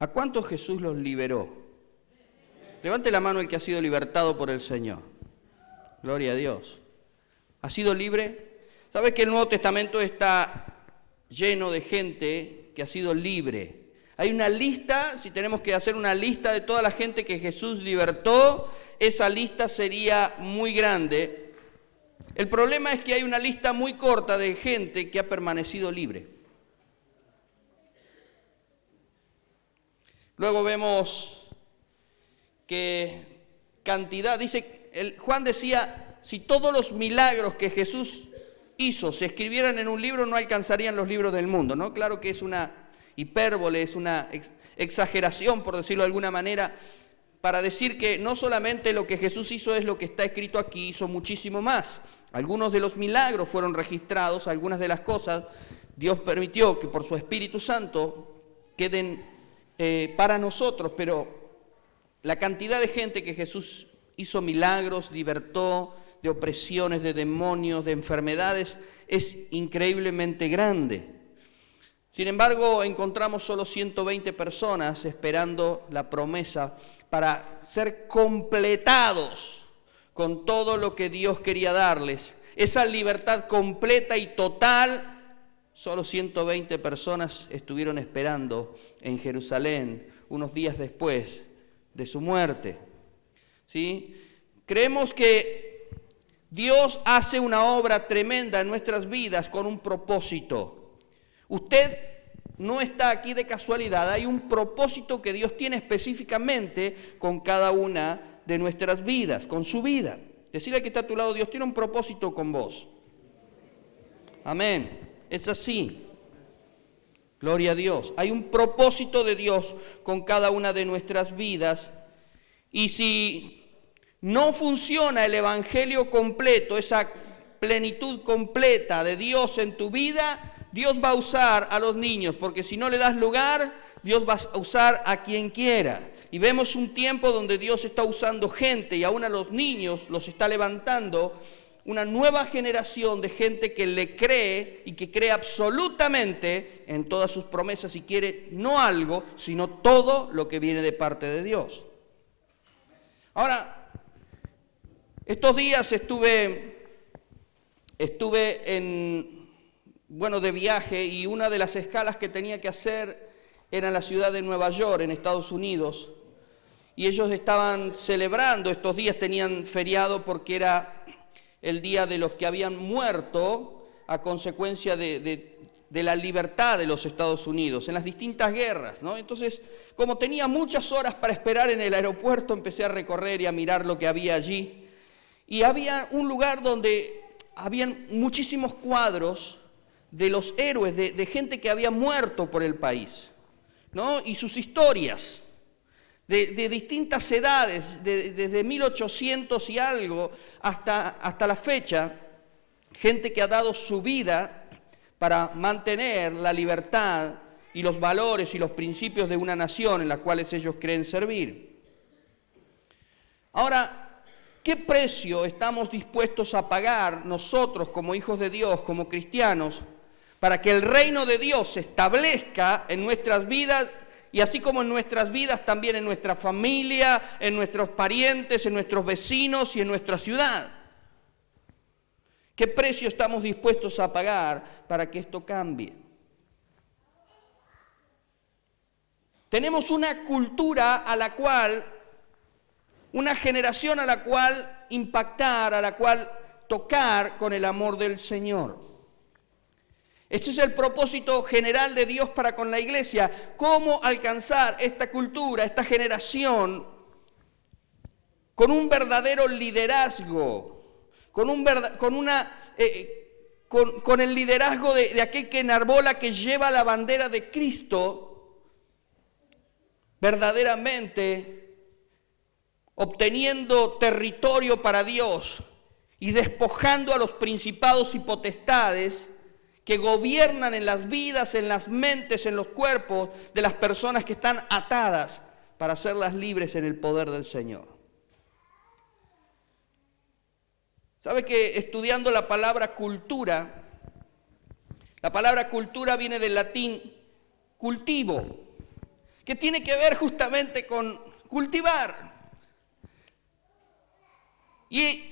¿A cuántos Jesús los liberó? Levante la mano el que ha sido libertado por el Señor. Gloria a Dios. ¿Ha sido libre? ¿Sabe que el Nuevo Testamento está lleno de gente que ha sido libre? Hay una lista, si tenemos que hacer una lista de toda la gente que Jesús libertó, esa lista sería muy grande. El problema es que hay una lista muy corta de gente que ha permanecido libre. Luego vemos que cantidad, Juan decía, si todos los milagros que Jesús hizo se escribieran en un libro, no alcanzarían los libros del mundo, ¿no? Claro que es una hipérbole, es una exageración, por decirlo de alguna manera, para decir que no solamente lo que Jesús hizo es lo que está escrito aquí, hizo muchísimo más. Algunos de los milagros fueron registrados, algunas de las cosas Dios permitió que por su Espíritu Santo queden para nosotros, pero la cantidad de gente que Jesús hizo milagros, libertó de opresiones, de demonios, de enfermedades, es increíblemente grande. Sin embargo, encontramos solo 120 personas esperando la promesa para ser completados con todo lo que Dios quería darles. Esa libertad completa y total, solo 120 personas estuvieron esperando en Jerusalén unos días después de su muerte. ¿Sí? Creemos que Dios hace una obra tremenda en nuestras vidas con un propósito. Usted no está aquí de casualidad, hay un propósito que Dios tiene específicamente con cada una de nuestras vidas, con su vida. Decirle que está a tu lado, Dios tiene un propósito con vos. Amén. Es así. Gloria a Dios. Hay un propósito de Dios con cada una de nuestras vidas. Y si no funciona el evangelio completo, esa plenitud completa de Dios en tu vida, Dios va a usar a los niños, porque si no le das lugar, Dios va a usar a quien quiera. Y vemos un tiempo donde Dios está usando gente y aún a los niños los está levantando, una nueva generación de gente que le cree y que cree absolutamente en todas sus promesas y quiere no algo, sino todo lo que viene de parte de Dios. Ahora, estos días estuve de viaje y una de las escalas que tenía que hacer era en la ciudad de Nueva York, en Estados Unidos. Y ellos estaban celebrando, estos días tenían feriado porque era el día de los que habían muerto a consecuencia de la libertad de los Estados Unidos en las distintas guerras, ¿no? Entonces, como tenía muchas horas para esperar en el aeropuerto, empecé a recorrer y a mirar lo que había allí. Y había un lugar donde habían muchísimos cuadros de los héroes, de gente que había muerto por el país, ¿no? Y sus historias. De distintas edades, desde 1800 y algo hasta la fecha, gente que ha dado su vida para mantener la libertad y los valores y los principios de una nación en la cual ellos creen servir. Ahora, ¿qué precio estamos dispuestos a pagar nosotros como hijos de Dios, como cristianos, para que el reino de Dios se establezca en nuestras vidas? Y así como en nuestras vidas, también en nuestra familia, en nuestros parientes, en nuestros vecinos y en nuestra ciudad. ¿Qué precio estamos dispuestos a pagar para que esto cambie? Tenemos una cultura a la cual, una generación a la cual impactar, a la cual tocar con el amor del Señor. Este es el propósito general de Dios para con la iglesia. ¿Cómo alcanzar esta cultura, esta generación, con un verdadero liderazgo? Con el liderazgo de aquel que enarbola, que lleva la bandera de Cristo, verdaderamente obteniendo territorio para Dios y despojando a los principados y potestades que gobiernan en las vidas, en las mentes, en los cuerpos de las personas que están atadas para hacerlas libres en el poder del Señor. ¿Sabe que estudiando la palabra cultura viene del latín cultivo, que tiene que ver justamente con cultivar. Y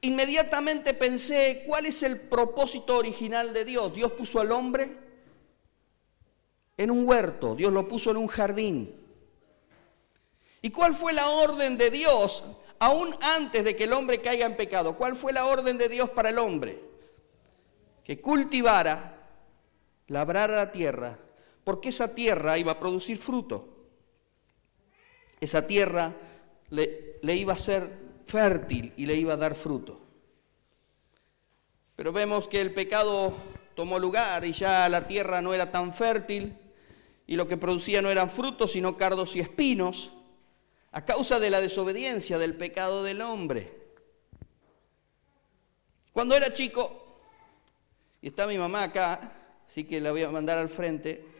inmediatamente pensé, ¿cuál es el propósito original de Dios? Dios puso al hombre en un huerto, Dios lo puso en un jardín. ¿Y cuál fue la orden de Dios, aún antes de que el hombre caiga en pecado? ¿Cuál fue la orden de Dios para el hombre? Que cultivara, labrara la tierra, porque esa tierra iba a producir fruto. Esa tierra le iba a ser fértil y le iba a dar fruto. Pero vemos que el pecado tomó lugar y ya la tierra no era tan fértil y lo que producía no eran frutos sino cardos y espinos a causa de la desobediencia, del pecado del hombre. Cuando era chico, y está mi mamá acá, así que la voy a mandar al frente,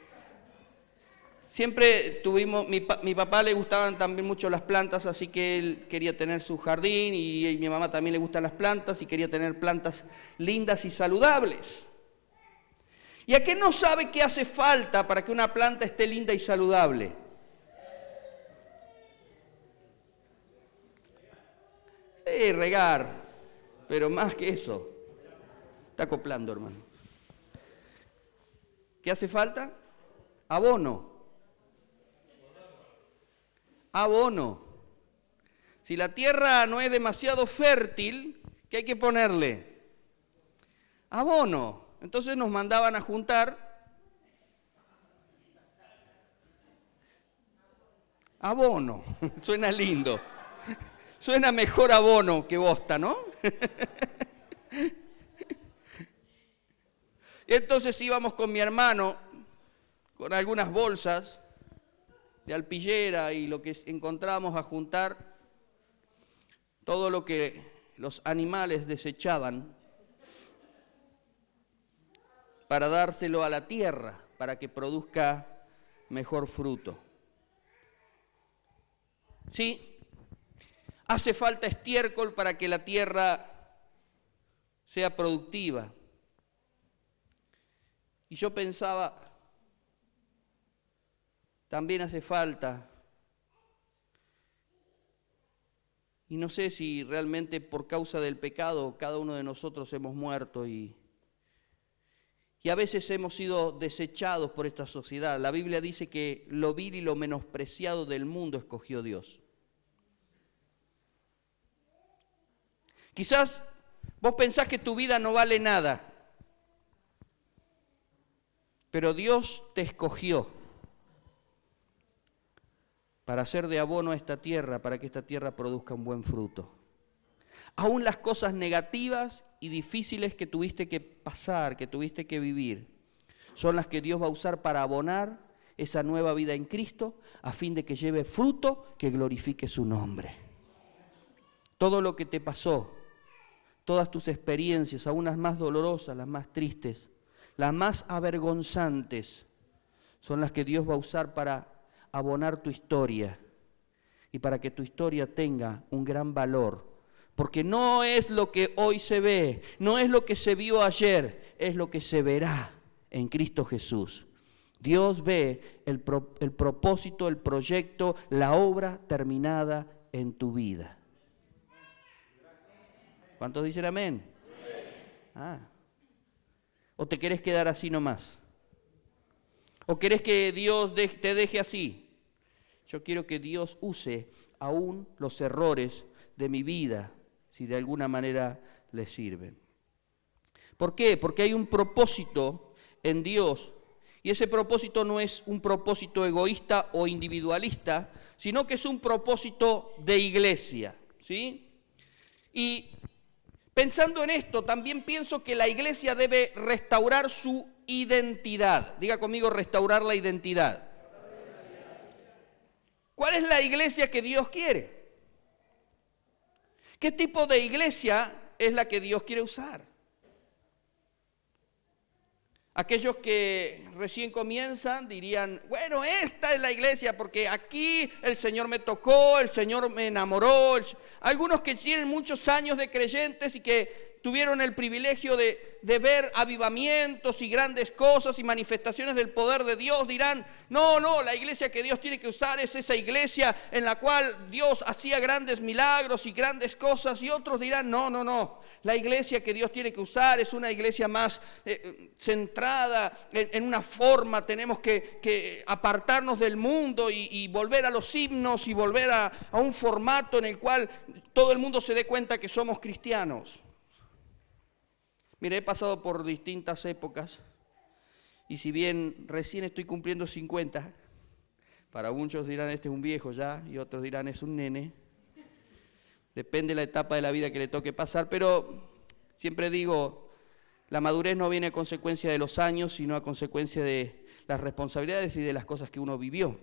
siempre tuvimos, mi papá le gustaban también mucho las plantas, así que él quería tener su jardín y a mi mamá también le gustan las plantas y quería tener plantas lindas y saludables. ¿Y a qué no sabe qué hace falta para que una planta esté linda y saludable? Sí, regar, pero más que eso. Está acoplando, hermano. ¿Qué hace falta? Abono. Abono. Si la tierra no es demasiado fértil, ¿qué hay que ponerle? Abono. Entonces nos mandaban a juntar abono. Suena lindo. Suena mejor abono que bosta, ¿no? Y entonces íbamos con mi hermano con algunas bolsas de alpillera y lo que encontrábamos a juntar todo lo que los animales desechaban para dárselo a la tierra para que produzca mejor fruto. Sí, hace falta estiércol para que la tierra sea productiva. Y yo pensaba, también hace falta, y no sé si realmente por causa del pecado cada uno de nosotros hemos muerto y a veces hemos sido desechados por esta sociedad. La Biblia dice que lo vil y lo menospreciado del mundo escogió Dios. Quizás vos pensás que tu vida no vale nada, pero Dios te escogió para hacer de abono a esta tierra, para que esta tierra produzca un buen fruto. Aún las cosas negativas y difíciles que tuviste que pasar, que tuviste que vivir, son las que Dios va a usar para abonar esa nueva vida en Cristo, a fin de que lleve fruto que glorifique su nombre. Todo lo que te pasó, todas tus experiencias, aún las más dolorosas, las más tristes, las más avergonzantes, son las que Dios va a usar para abonar tu historia y para que tu historia tenga un gran valor. Porque no es lo que hoy se ve, no es lo que se vio ayer, es lo que se verá en Cristo Jesús. Dios ve el propósito, el proyecto, la obra terminada en tu vida. ¿Cuántos dicen amén? ¿O te querés quedar así nomás? ¿O querés que Dios te deje así? Yo quiero que Dios use aún los errores de mi vida, si de alguna manera le sirven. ¿Por qué? Porque hay un propósito en Dios, y ese propósito no es un propósito egoísta o individualista, sino que es un propósito de iglesia, ¿sí? Y pensando en esto, también pienso que la iglesia debe restaurar su identidad. Diga conmigo, restaurar la identidad. ¿Cuál es la iglesia que Dios quiere? ¿Qué tipo de iglesia es la que Dios quiere usar? Aquellos que recién comienzan dirían, bueno, esta es la iglesia porque aquí el Señor me tocó, el Señor me enamoró. Algunos que tienen muchos años de creyentes y que tuvieron el privilegio de ver avivamientos y grandes cosas y manifestaciones del poder de Dios dirán, no, la iglesia que Dios tiene que usar es esa iglesia en la cual Dios hacía grandes milagros y grandes cosas, y otros dirán, no, la iglesia que Dios tiene que usar es una iglesia más centrada en una forma, tenemos que apartarnos del mundo y volver a los himnos y volver a un formato en el cual todo el mundo se dé cuenta que somos cristianos. Mire, he pasado por distintas épocas y si bien recién estoy cumpliendo 50, para muchos dirán este es un viejo ya y otros dirán es un nene. Depende de la etapa de la vida que le toque pasar, pero siempre digo, la madurez no viene a consecuencia de los años, sino a consecuencia de las responsabilidades y de las cosas que uno vivió.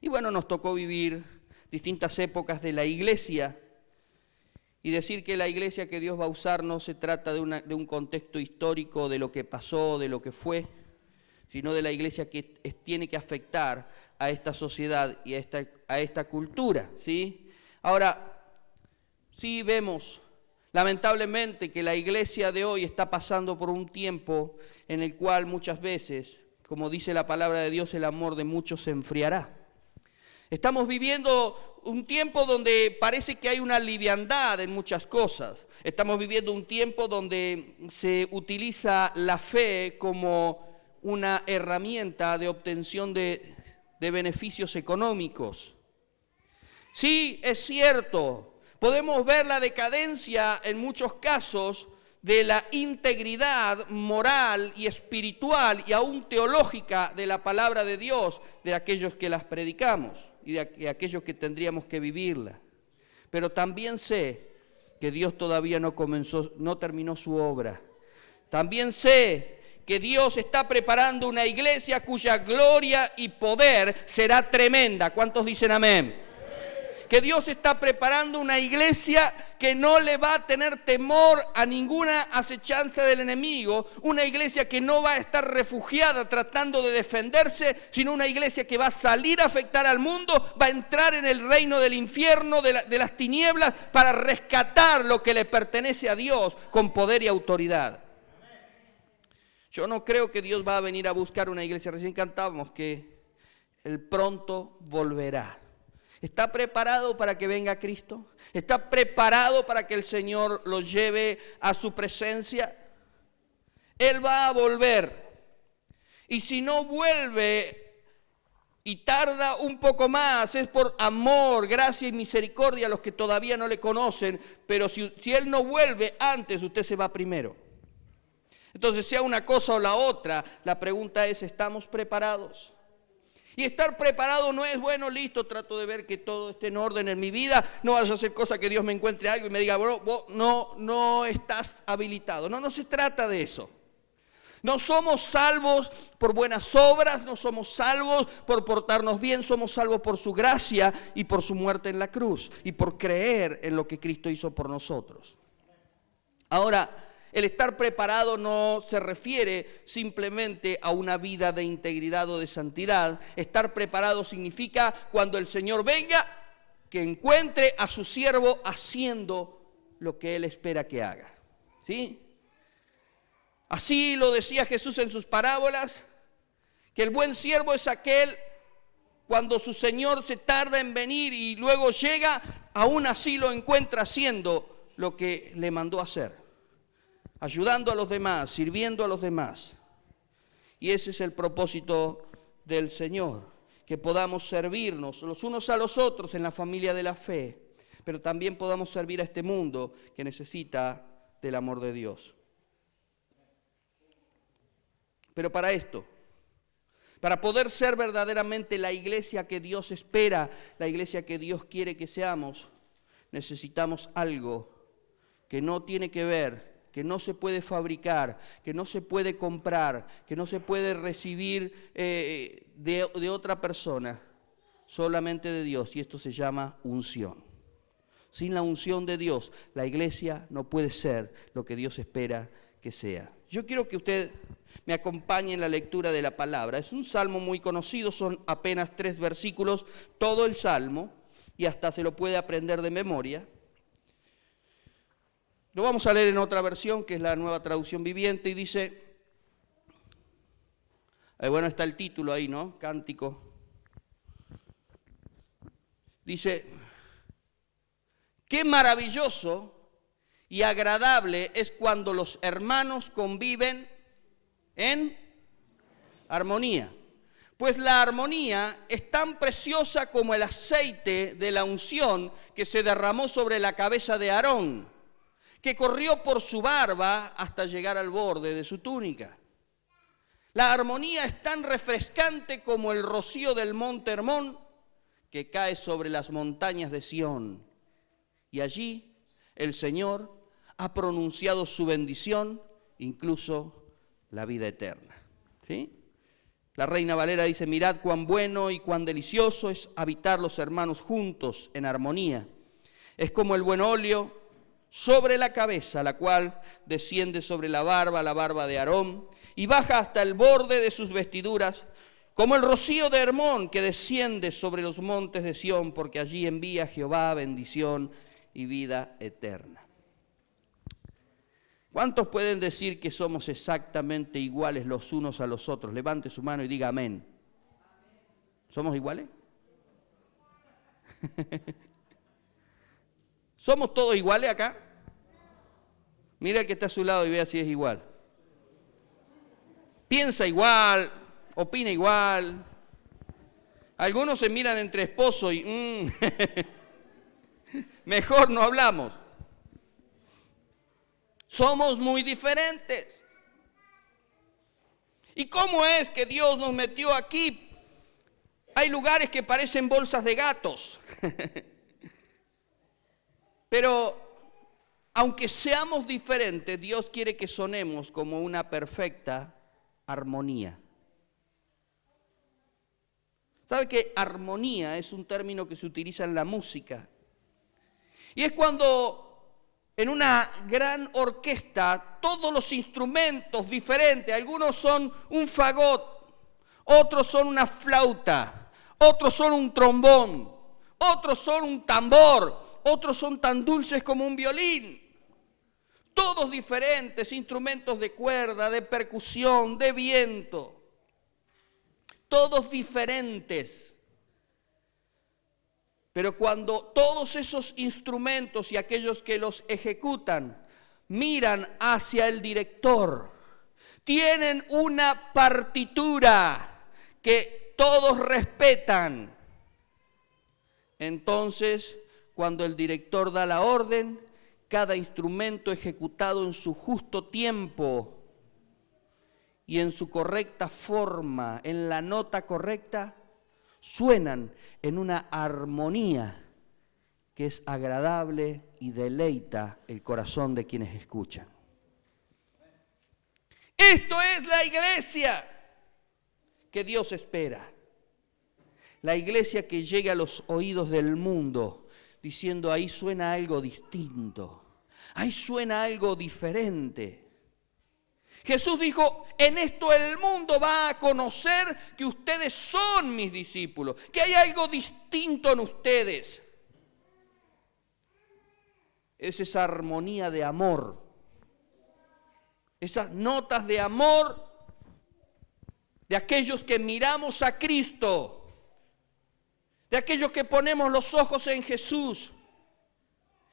Y bueno, nos tocó vivir distintas épocas de la iglesia. Y decir que la iglesia que Dios va a usar no se trata de un contexto histórico de lo que pasó, de lo que fue, sino de la iglesia que tiene que afectar a esta sociedad y a esta cultura, ¿sí? Ahora, sí vemos lamentablemente que la iglesia de hoy está pasando por un tiempo en el cual muchas veces, como dice la palabra de Dios, el amor de muchos se enfriará. Estamos viviendo un tiempo donde parece que hay una liviandad en muchas cosas. Estamos viviendo un tiempo donde se utiliza la fe como una herramienta de obtención de beneficios económicos. Sí, es cierto, podemos ver la decadencia en muchos casos de la integridad moral y espiritual y aún teológica de la palabra de Dios, de aquellos que las predicamos y de aquellos que tendríamos que vivirla. Pero también sé que Dios todavía no terminó su obra. También sé que Dios está preparando una iglesia cuya gloria y poder será tremenda. ¿Cuántos dicen amén? Que Dios está preparando una iglesia que no le va a tener temor a ninguna acechanza del enemigo, una iglesia que no va a estar refugiada tratando de defenderse, sino una iglesia que va a salir a afectar al mundo, va a entrar en el reino del infierno, de las tinieblas, para rescatar lo que le pertenece a Dios con poder y autoridad. Yo no creo que Dios va a venir a buscar una iglesia, recién cantábamos que Él pronto volverá. ¿Está preparado para que venga Cristo? ¿Está preparado para que el Señor lo lleve a su presencia? Él va a volver. Y si no vuelve y tarda un poco más, es por amor, gracia y misericordia a los que todavía no le conocen. Pero si Él no vuelve antes, usted se va primero. Entonces, sea una cosa o la otra, la pregunta es, ¿estamos preparados? Y estar preparado no es, bueno, listo, trato de ver que todo esté en orden en mi vida, no vayas a hacer cosa que Dios me encuentre algo y me diga, bro, vos no estás habilitado. No se trata de eso. No somos salvos por buenas obras, no somos salvos por portarnos bien, somos salvos por su gracia y por su muerte en la cruz y por creer en lo que Cristo hizo por nosotros. Ahora, el estar preparado no se refiere simplemente a una vida de integridad o de santidad. Estar preparado significa cuando el Señor venga, que encuentre a su siervo haciendo lo que Él espera que haga. ¿Sí? Así lo decía Jesús en sus parábolas, que el buen siervo es aquel cuando su Señor se tarda en venir y luego llega, aún así lo encuentra haciendo lo que le mandó hacer. Ayudando a los demás, sirviendo a los demás. Y ese es el propósito del Señor, que podamos servirnos los unos a los otros en la familia de la fe, pero también podamos servir a este mundo que necesita del amor de Dios. Pero para esto, para poder ser verdaderamente la iglesia que Dios espera, la iglesia que Dios quiere que seamos, necesitamos algo que no tiene que ver, que no se puede fabricar, que no se puede comprar, que no se puede recibir de otra persona, solamente de Dios, y esto se llama unción. Sin la unción de Dios, la iglesia no puede ser lo que Dios espera que sea. Yo quiero que usted me acompañe en la lectura de la palabra. Es un salmo muy conocido, son apenas 3 versículos, todo el salmo, y hasta se lo puede aprender de memoria. Lo vamos a leer en otra versión, que es la Nueva Traducción Viviente, y dice, bueno, está el título ahí, ¿no? Cántico. Dice, qué maravilloso y agradable es cuando los hermanos conviven en armonía. Pues la armonía es tan preciosa como el aceite de la unción que se derramó sobre la cabeza de Aarón, que corrió por su barba hasta llegar al borde de su túnica. La armonía es tan refrescante como el rocío del monte Hermón que cae sobre las montañas de Sión. Y allí el Señor ha pronunciado su bendición, incluso la vida eterna. ¿Sí? La Reina Valera dice, mirad cuán bueno y cuán delicioso es habitar los hermanos juntos en armonía. Es como el buen óleo sobre la cabeza, la cual desciende sobre la barba de Aarón, y baja hasta el borde de sus vestiduras, como el rocío de Hermón que desciende sobre los montes de Sión, porque allí envía Jehová bendición y vida eterna. ¿Cuántos pueden decir que somos exactamente iguales los unos a los otros? Levante su mano y diga amén. ¿Somos iguales? ¿Somos todos iguales acá? Mira el que está a su lado y vea si es igual. Piensa igual, opina igual. Algunos se miran entre esposos y mejor no hablamos. Somos muy diferentes. ¿Y cómo es que Dios nos metió aquí? Hay lugares que parecen bolsas de gatos. Pero aunque seamos diferentes, Dios quiere que sonemos como una perfecta armonía. ¿Sabe que armonía es un término que se utiliza en la música? Y es cuando en una gran orquesta todos los instrumentos diferentes, algunos son un fagot, otros son una flauta, otros son un trombón, otros son un tambor, otros son tan dulces como un violín. Todos diferentes, instrumentos de cuerda, de percusión, de viento. Todos diferentes. Pero cuando todos esos instrumentos y aquellos que los ejecutan miran hacia el director, tienen una partitura que todos respetan, entonces cuando el director da la orden, cada instrumento ejecutado en su justo tiempo y en su correcta forma, en la nota correcta, suenan en una armonía que es agradable y deleita el corazón de quienes escuchan. Esto es la iglesia que Dios espera. La iglesia que llegue a los oídos del mundo diciendo, ahí suena algo distinto, ahí suena algo diferente. Jesús dijo, en esto el mundo va a conocer que ustedes son mis discípulos, que hay algo distinto en ustedes. Es esa armonía de amor, esas notas de amor de aquellos que miramos a Cristo, de aquellos que ponemos los ojos en Jesús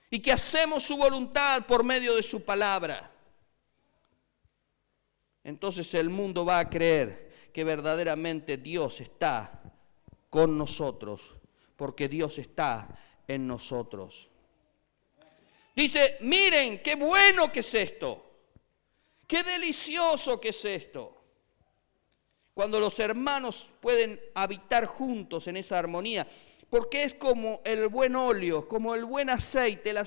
y que hacemos su voluntad por medio de su palabra. Entonces el mundo va a creer que verdaderamente Dios está con nosotros, porque Dios está en nosotros. Dice, miren, qué bueno que es esto, qué delicioso que es esto. Cuando los hermanos pueden habitar juntos en esa armonía, porque es como el buen óleo, como el buen aceite, el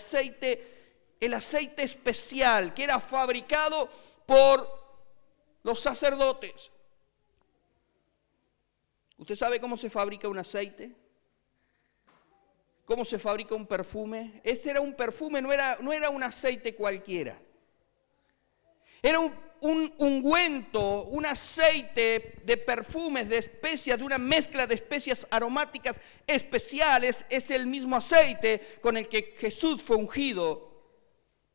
aceite especial que era fabricado por los sacerdotes. ¿Usted sabe cómo se fabrica un aceite? ¿Cómo se fabrica un perfume? Ese era un perfume, no era un aceite cualquiera. Era un ungüento, un aceite de perfumes, de especias, de una mezcla de especias aromáticas especiales. Es el mismo aceite con el que Jesús fue ungido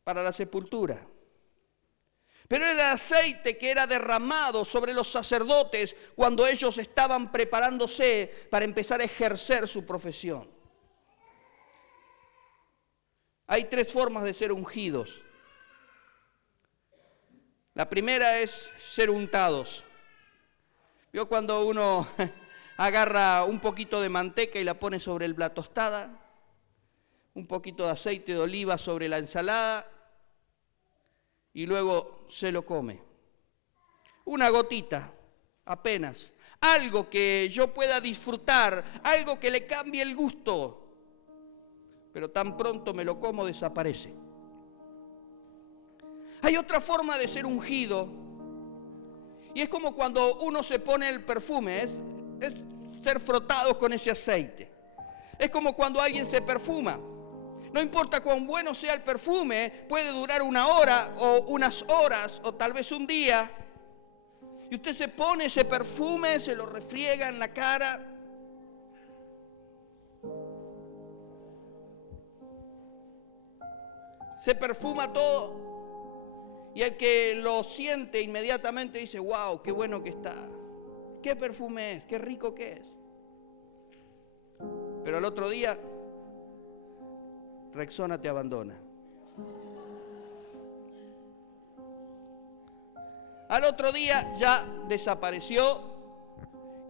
para la sepultura. Pero era el aceite que era derramado sobre los sacerdotes cuando ellos estaban preparándose para empezar a ejercer su profesión. Hay 3 formas de ser ungidos. La primera es ser untados. ¿Vio cuando uno agarra un poquito de manteca y la pone sobre la tostada? Un poquito de aceite de oliva sobre la ensalada y luego se lo come. Una gotita, apenas. Algo que yo pueda disfrutar, algo que le cambie el gusto. Pero tan pronto me lo como, desaparece. Hay otra forma de ser ungido. Y es como cuando uno se pone el perfume, es ser frotados con ese aceite. Es como cuando alguien se perfuma. No importa cuán bueno sea el perfume, puede durar 1 hora o unas horas o tal vez un día. Y usted se pone ese perfume, se lo refriega en la cara. Se perfuma todo. Y el que lo siente inmediatamente dice, wow, qué bueno que está. Qué perfume es, qué rico que es. Pero al otro día, Rexona te abandona. Al otro día ya desapareció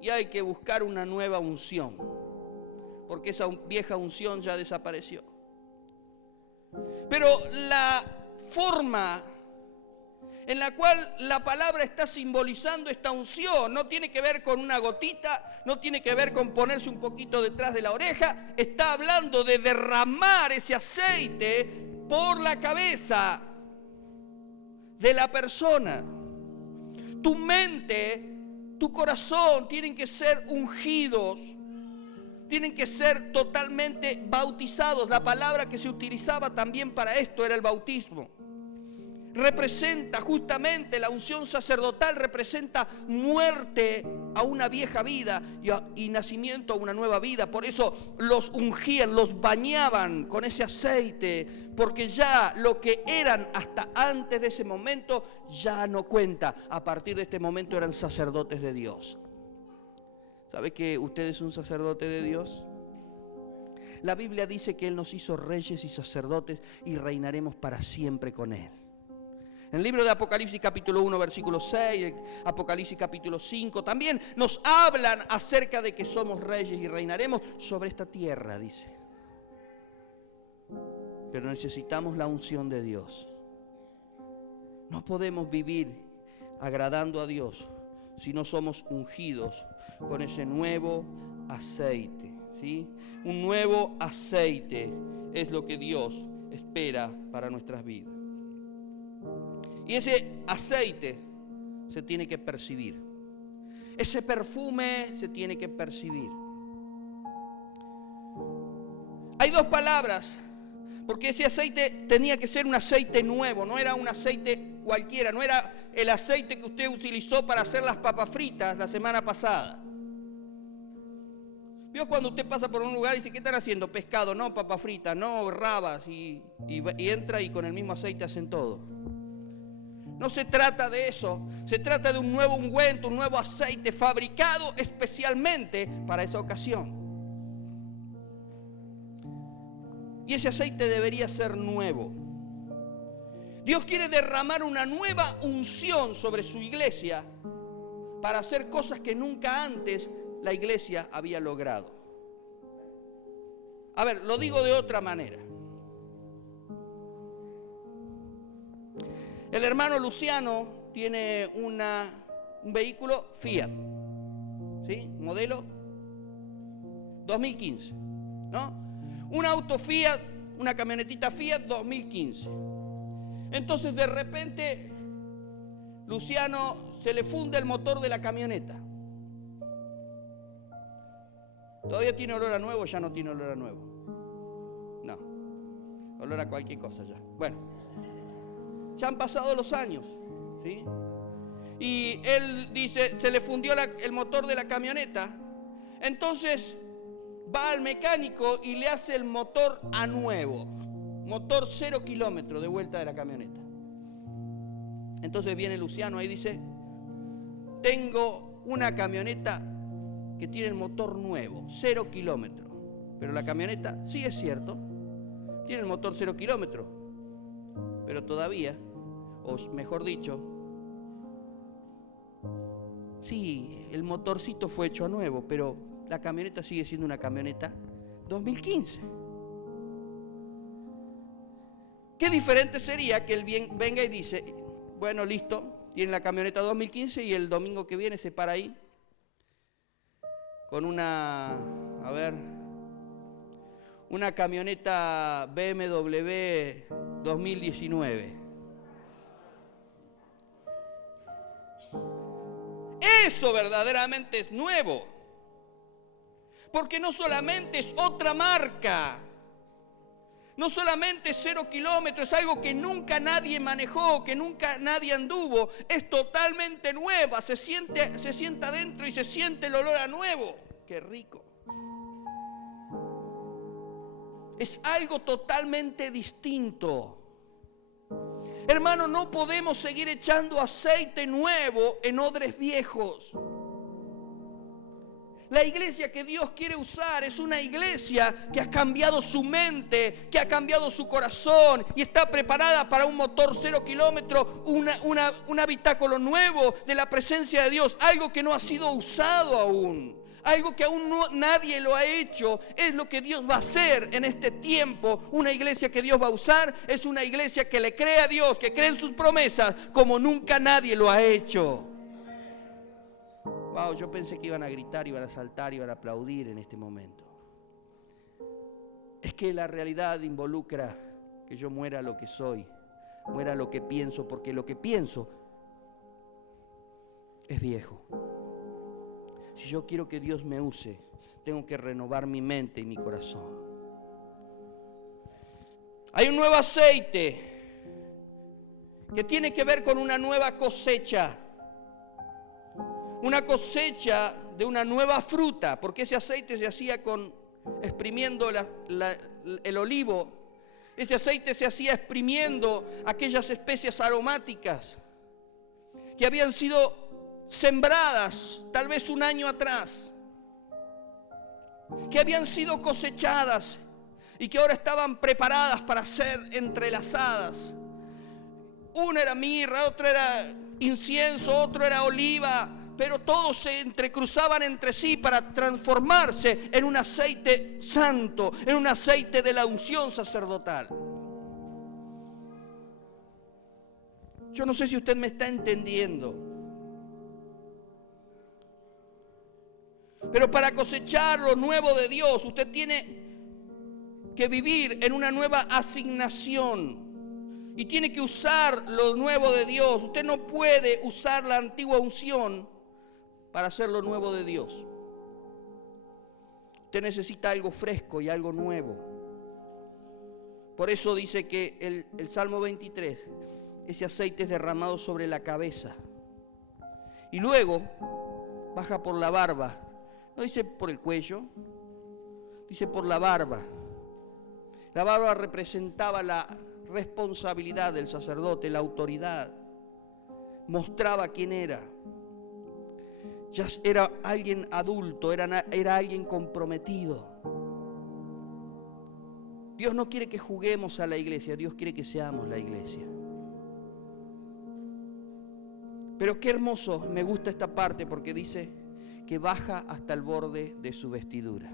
y hay que buscar una nueva unción, porque esa vieja unción ya desapareció. Pero la forma en la cual la palabra está simbolizando esta unción no tiene que ver con una gotita, no tiene que ver con ponerse un poquito detrás de la oreja, está hablando de derramar ese aceite por la cabeza de la persona. Tu mente, tu corazón tienen que ser ungidos, tienen que ser totalmente bautizados. La palabra que se utilizaba también para esto era el bautismo. Representa justamente, la unción sacerdotal representa muerte a una vieja vida y nacimiento a una nueva vida. Por eso los ungían, los bañaban con ese aceite, porque ya lo que eran hasta antes de ese momento ya no cuenta. A partir de este momento eran sacerdotes de Dios. ¿Sabe que usted es un sacerdote de Dios? La Biblia dice que Él nos hizo reyes y sacerdotes y reinaremos para siempre con Él. En el libro de Apocalipsis capítulo 1 versículo 6, Apocalipsis capítulo 5, también nos hablan acerca de que somos reyes y reinaremos sobre esta tierra, dice. Pero necesitamos la unción de Dios. No podemos vivir agradando a Dios si no somos ungidos con ese nuevo aceite, ¿sí? Un nuevo aceite es lo que Dios espera para nuestras vidas. Y ese aceite se tiene que percibir. Ese perfume se tiene que percibir. Hay 2 palabras, porque ese aceite tenía que ser un aceite nuevo, no era un aceite cualquiera, no era el aceite que usted utilizó para hacer las papas fritas la semana pasada. ¿Vio cuando usted pasa por un lugar y dice, ¿qué están haciendo? Pescado, no, papas fritas, no, rabas, y entra y con el mismo aceite hacen todo. No se trata de eso, se trata de un nuevo ungüento, un nuevo aceite fabricado especialmente para esa ocasión. Y ese aceite debería ser nuevo. Dios quiere derramar una nueva unción sobre su iglesia para hacer cosas que nunca antes la iglesia había logrado. A ver, lo digo de otra manera. El hermano Luciano tiene un vehículo Fiat, ¿sí? Modelo 2015, ¿no? Un auto Fiat, una camionetita Fiat 2015. Entonces de repente Luciano se le funde el motor de la camioneta. ¿Todavía tiene olor a nuevo o ya no tiene olor a nuevo? No, olor a cualquier cosa ya. Bueno. Ya han pasado los años, ¿sí? Y él dice, se le fundió el motor de la camioneta. Entonces va al mecánico y le hace el motor a nuevo. motor 0 kilómetros de vuelta de la camioneta. Entonces viene Luciano ahí y dice, tengo una camioneta que tiene el motor nuevo, 0 kilómetros. Pero la camioneta, sí es cierto, tiene el motor 0 kilómetros. Pero todavía, o mejor dicho, sí, el motorcito fue hecho a nuevo, pero la camioneta sigue siendo una camioneta 2015. Qué diferente sería que él venga y dice, bueno, listo, tiene la camioneta 2015 y el domingo que viene se para ahí con una camioneta BMW 2019. Eso verdaderamente es nuevo, porque no solamente es otra marca, no solamente 0 kilómetros, es algo que nunca nadie manejó, que nunca nadie anduvo, es totalmente nueva, se sienta adentro y se siente el olor a nuevo. ¡Qué rico! Es algo totalmente distinto. Hermano, no podemos seguir echando aceite nuevo en odres viejos. La iglesia que Dios quiere usar es una iglesia que ha cambiado su mente, que ha cambiado su corazón y está preparada para un motor 0 kilómetros, un habitáculo nuevo de la presencia de Dios, algo que no ha sido usado aún. Algo que aún nadie lo ha hecho, es lo que Dios va a hacer en este tiempo. Una iglesia que Dios va a usar es una iglesia que le cree a Dios, que cree en sus promesas como nunca nadie lo ha hecho. Wow, yo pensé que iban a gritar, iban a saltar, iban a aplaudir en este momento. Es que la realidad involucra que yo muera lo que soy, muera lo que pienso, porque lo que pienso es viejo. Si yo quiero que Dios me use, tengo que renovar mi mente y mi corazón. Hay un nuevo aceite que tiene que ver con una nueva cosecha. Una cosecha de una nueva fruta, porque ese aceite se hacía exprimiendo el olivo. Ese aceite se hacía exprimiendo aquellas especias aromáticas que habían sido sembradas tal vez un año atrás, que habían sido cosechadas y que ahora estaban preparadas para ser entrelazadas. Una era mirra, otra era incienso, otro era oliva, pero todos se entrecruzaban entre sí para transformarse en un aceite santo, en un aceite de la unción sacerdotal. Yo no sé si usted me está entendiendo. Pero para cosechar lo nuevo de Dios, usted tiene que vivir en una nueva asignación y tiene que usar lo nuevo de Dios. Usted no puede usar la antigua unción para hacer lo nuevo de Dios. Usted necesita algo fresco y algo nuevo. Por eso dice que el Salmo 23, ese aceite es derramado sobre la cabeza y luego baja por la barba. No dice por el cuello, dice por la barba. La barba representaba la responsabilidad del sacerdote, la autoridad. Mostraba quién era. Ya era alguien adulto, era alguien comprometido. Dios no quiere que juguemos a la iglesia, Dios quiere que seamos la iglesia. Pero qué hermoso, me gusta esta parte porque dice que baja hasta el borde de su vestidura.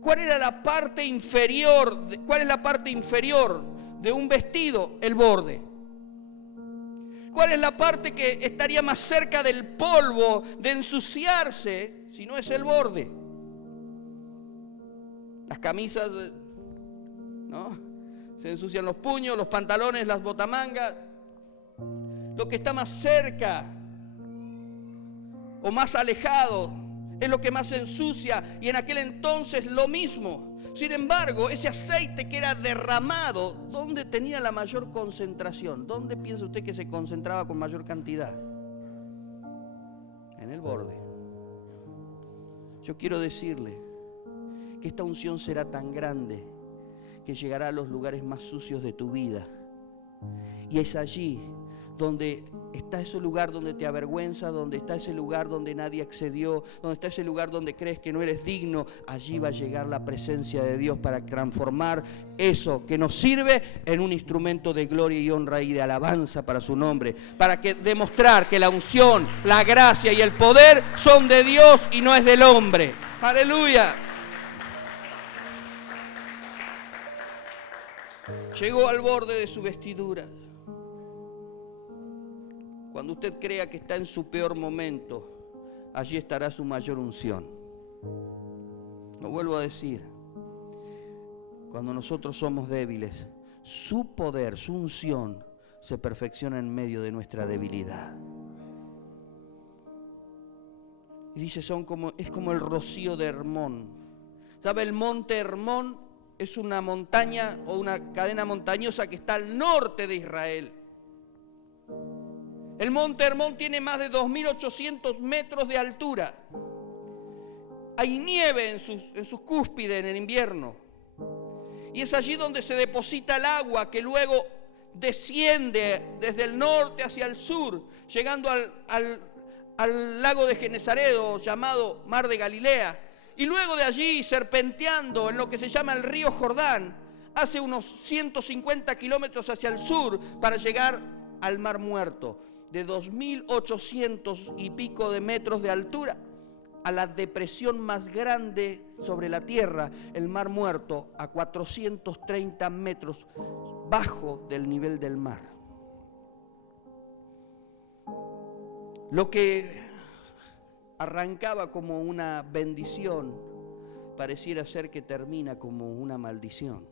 ¿Cuál era la parte inferior? ¿Cuál es la parte inferior de un vestido? El borde. ¿Cuál es la parte que estaría más cerca del polvo, de ensuciarse, si no es el borde? Las camisas, ¿no? Se ensucian los puños, los pantalones, las botamangas. Lo que está más cerca o más alejado es lo que más se ensucia, y en aquel entonces lo mismo. Sin embargo, ese aceite que era derramado, ¿dónde tenía la mayor concentración? ¿Dónde piensa usted que se concentraba con mayor cantidad? En el borde. Yo quiero decirle que esta unción será tan grande que llegará a los lugares más sucios de tu vida. Y es allí donde está ese lugar donde te avergüenza, donde está ese lugar donde nadie accedió, donde está ese lugar donde crees que no eres digno. Allí va a llegar la presencia de Dios para transformar eso que nos sirve en un instrumento de gloria y honra y de alabanza para su nombre, para demostrar que la unción, la gracia y el poder son de Dios y no es del hombre. ¡Aleluya! Llegó al borde de su vestidura. Cuando usted crea que está en su peor momento, allí estará su mayor unción. Lo vuelvo a decir, cuando nosotros somos débiles, su poder, su unción, se perfecciona en medio de nuestra debilidad. Y dice, es como el rocío de Hermón. ¿Sabe? El monte Hermón es una montaña o una cadena montañosa que está al norte de Israel. El monte Hermón tiene más de 2.800 metros de altura. Hay nieve en sus cúspides en el invierno. Y es allí donde se deposita el agua que luego desciende desde el norte hacia el sur, llegando al lago de Genesaret, llamado Mar de Galilea. Y luego de allí, serpenteando en lo que se llama el río Jordán, hace unos 150 kilómetros hacia el sur para llegar al Mar Muerto, de 2.800 y pico de metros de altura, a la depresión más grande sobre la tierra, el Mar Muerto, a 430 metros bajo del nivel del mar. Lo que arrancaba como una bendición pareciera ser que termina como una maldición.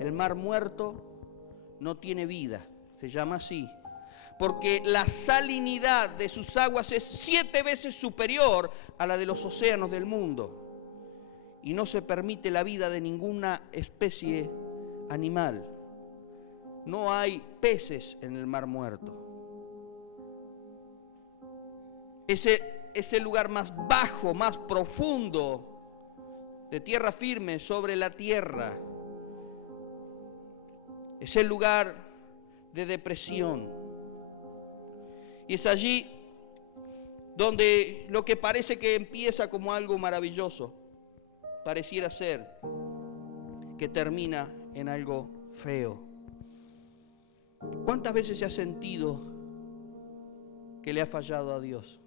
El Mar Muerto no tiene vida, se llama así, porque la salinidad de sus aguas es 7 veces superior a la de los océanos del mundo. Y no se permite la vida de ninguna especie animal. No hay peces en el Mar Muerto. Es el lugar más bajo, más profundo de tierra firme sobre la tierra. Es el lugar de depresión. Y es allí donde lo que parece que empieza como algo maravilloso, pareciera ser que termina en algo feo. ¿Cuántas veces se ha sentido que le ha fallado a Dios?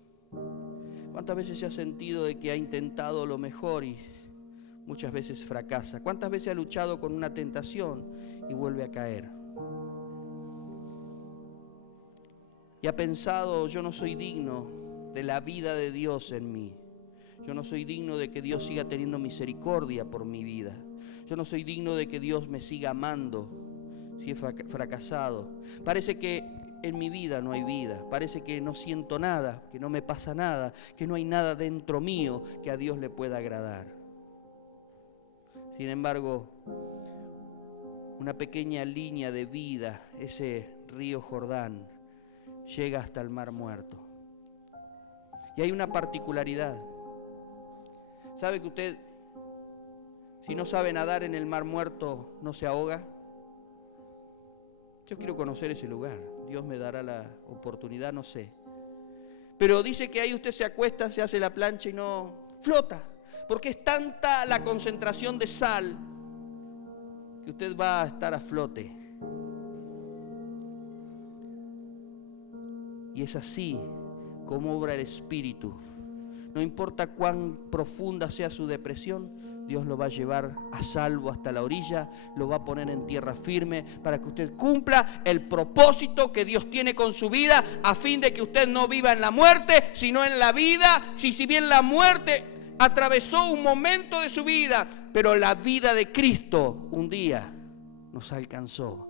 ¿Cuántas veces se ha sentido de que ha intentado lo mejor y muchas veces fracasa? ¿Cuántas veces ha luchado con una tentación y vuelve a caer? Y ha pensado, yo no soy digno de la vida de Dios en mí. Yo no soy digno de que Dios siga teniendo misericordia por mi vida. Yo no soy digno de que Dios me siga amando si he fracasado. Parece que en mi vida no hay vida. Parece que no siento nada, que no me pasa nada, que no hay nada dentro mío que a Dios le pueda agradar. Sin embargo, una pequeña línea de vida, ese río Jordán, llega hasta el Mar Muerto. Y hay una particularidad. ¿Sabe que usted, si no sabe nadar en el Mar Muerto, no se ahoga? Yo quiero conocer ese lugar. Dios me dará la oportunidad, no sé. Pero dice que ahí usted se acuesta, se hace la plancha y no flota. Porque es tanta la concentración de sal que usted va a estar a flote. Y es así como obra el Espíritu. No importa cuán profunda sea su depresión, Dios lo va a llevar a salvo hasta la orilla, lo va a poner en tierra firme para que usted cumpla el propósito que Dios tiene con su vida, a fin de que usted no viva en la muerte, sino en la vida. Si bien la muerte atravesó un momento de su vida, pero la vida de Cristo un día nos alcanzó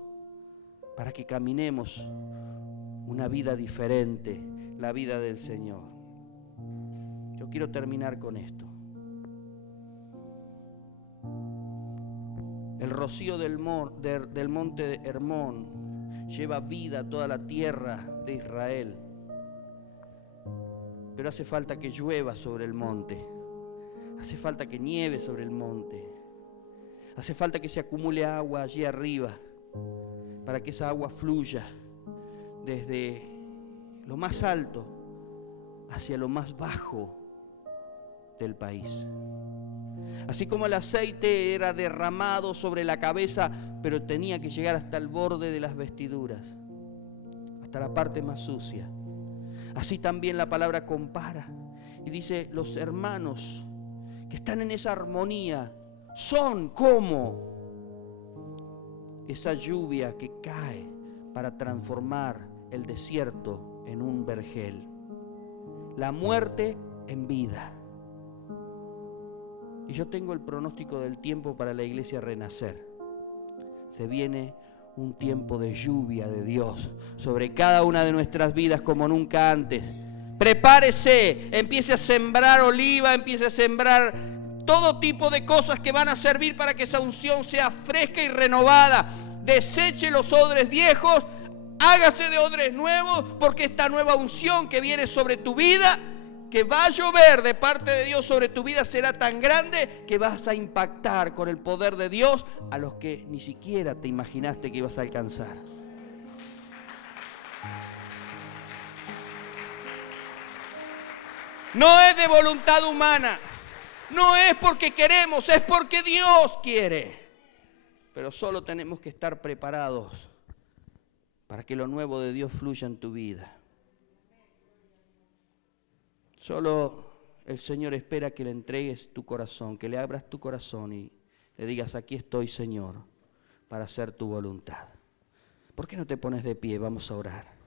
para que caminemos una vida diferente, la vida del Señor. Yo quiero terminar con esto. El rocío del monte de Hermón lleva vida a toda la tierra de Israel. Pero hace falta que llueva sobre el monte. Hace falta que nieve sobre el monte. Hace falta que se acumule agua allí arriba para que esa agua fluya desde lo más alto hacia lo más bajo del país. Así como el aceite era derramado sobre la cabeza, pero tenía que llegar hasta el borde de las vestiduras, hasta la parte más sucia. Así también la palabra compara y dice: los hermanos que están en esa armonía son como esa lluvia que cae para transformar el desierto en un vergel, la muerte en vida. Y yo tengo el pronóstico del tiempo para la iglesia renacer. Se viene un tiempo de lluvia de Dios sobre cada una de nuestras vidas como nunca antes. Prepárese, empiece a sembrar oliva, empiece a sembrar todo tipo de cosas que van a servir para que esa unción sea fresca y renovada. Deseche los odres viejos, hágase de odres nuevos, porque esta nueva unción que viene sobre tu vida, que va a llover de parte de Dios sobre tu vida, será tan grande que vas a impactar con el poder de Dios a los que ni siquiera te imaginaste que ibas a alcanzar. No es de voluntad humana, no es porque queremos, es porque Dios quiere. Pero solo tenemos que estar preparados para que lo nuevo de Dios fluya en tu vida. Solo el Señor espera que le entregues tu corazón, que le abras tu corazón y le digas: aquí estoy, Señor, para hacer tu voluntad. ¿Por qué no te pones de pie? Vamos a orar.